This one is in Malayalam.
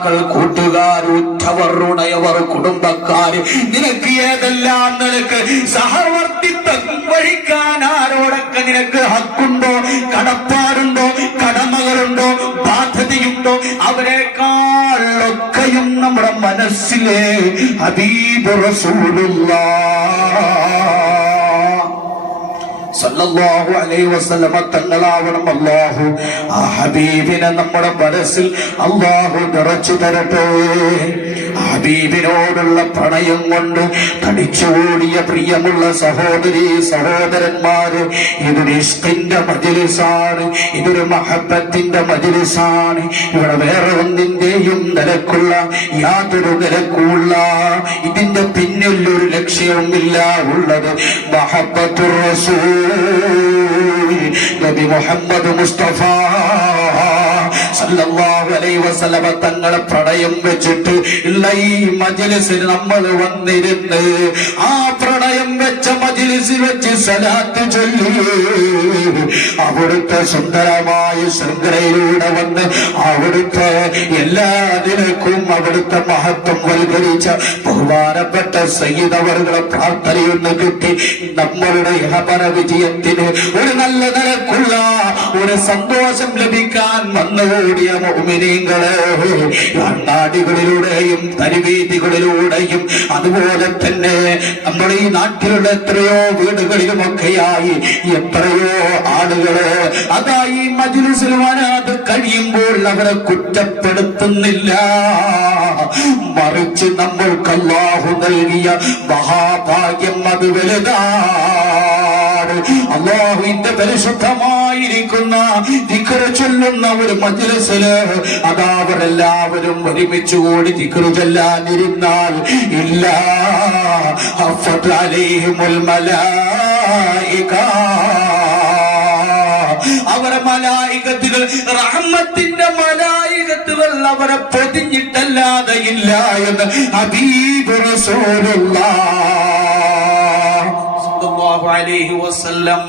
മാതാപിതാക്കൾ കൂട്ടുകാർ ഉറ്റവർ ഉണയവർ കുടുംബക്കാർ നിനക്ക് ഏതെല്ലാം നിനക്ക് സഹവർത്തിത്വം വഹിക്കാൻ ആരോടൊക്കെ നിനക്ക് ഹക്കുണ്ടോ കടപ്പാടുണ്ടോ കടമകളുണ്ടോ ബാധ്യതയുണ്ടോ? അവരെക്കാൾ ഒക്കെയും നമ്മുടെ മനസ്സിലെ ഹബീബ് റസൂലുള്ള. സല്ലല്ലാഹു അലൈഹി വസല്ലമ തങ്ങളാവണം അല്ലാഹു. ആ ഹബീബിനെ നമ്മുടെ മനസ്സിൽ അല്ലാഹു നിറച്ചു തരട്ടെ. ഹബീബിനോടുള്ള പ്രണയം കൊണ്ട് തടിച്ചുകൂടിയ പ്രിയമുള്ള സഹോദരി സഹോദരന്മാര് ഇതൊരു ഇഷ്കിന്റെ മജിലിസാണ് ഇതൊരു മഹബത്തിന്റെ മജിലിസാണ്. ഇവിടെ വേറെ ഒന്നിന്റെയും നിലക്കുള്ള യാതൊരു നിലക്കുള്ള ഇതിന്റെ പിന്നിൽ ലക്ഷ്യവുമില്ല ഉള്ളത് മഹബത്തുർ റസൂൽ. നബി മുഹമ്മദ് മുസ്തഫ തങ്ങളെ പ്രണയം വെച്ചിട്ട് ഇല്ല ഈ മജിലിസിൽ നമ്മൾ വന്നിരുന്ന് ആ പ്രണയം വെച്ച മജിലിസ് വെച്ച് സലാത്ത് ചൊല്ലി അവിടുത്തെ സുന്ദരമായ ശൃംഖലയിലൂടെ വന്ന് അവിടുത്തെ എല്ലാ നിലക്കും അവിടുത്തെ മഹത്വം വൽക്കരിച്ച ബഹുമാനപ്പെട്ട സയ്യിദ് അവരുടെ പ്രാർത്ഥനയൊന്ന് കിട്ടി. നമ്മളുടെ ഇഹപര വിജയത്തിന് ഒരു നല്ല നിലക്കുള്ള ഒരു സന്തോഷം ലഭിക്കാൻ വന്നുകൂടിയ മോമിനീങ്ങളെ. അണ്ണാടികളിലൂടെയും തരിവീതികളിലൂടെയും അതുപോലെ തന്നെ നമ്മുടെ ഈ നാട്ടിലുള്ള എത്രയോ വീടുകളിലുമൊക്കെയായി എത്രയോ ആളുകൾ അതായി മജുലിസിൽ വരാതെ കഴിയുമ്പോൾ അവരെ കുറ്റപ്പെടുത്തുന്നില്ല. മറിച്ച് നമ്മൾക്ക് അള്ളാഹു നൽകിയ മഹാഭാഗ്യം അത് വലുതാണ്. അള്ളാഹുവിന്റെ പരിശുദ്ധമായിരിക്കുന്ന ദിക്കറ് ചൊല്ലുന്ന ഒരു മജ്ലസിൽ അതാ അവരെല്ലാവരും ഒരുമിച്ച് കൂടി ദിക്കറ് ചൊല്ലാനിരുന്നാൽ ഇല്ല അലൈഹിമുൽ മലായിക അവരെ മലായികത്തുകൾ റഹ്മത്തിന്റെ മലായികത്തുകൾ അവരെ പൊതിഞ്ഞിട്ടല്ലാതെ ഇല്ല എന്ന് ഹബീബ് റസൂലുള്ള അലൈഹി വസല്ലം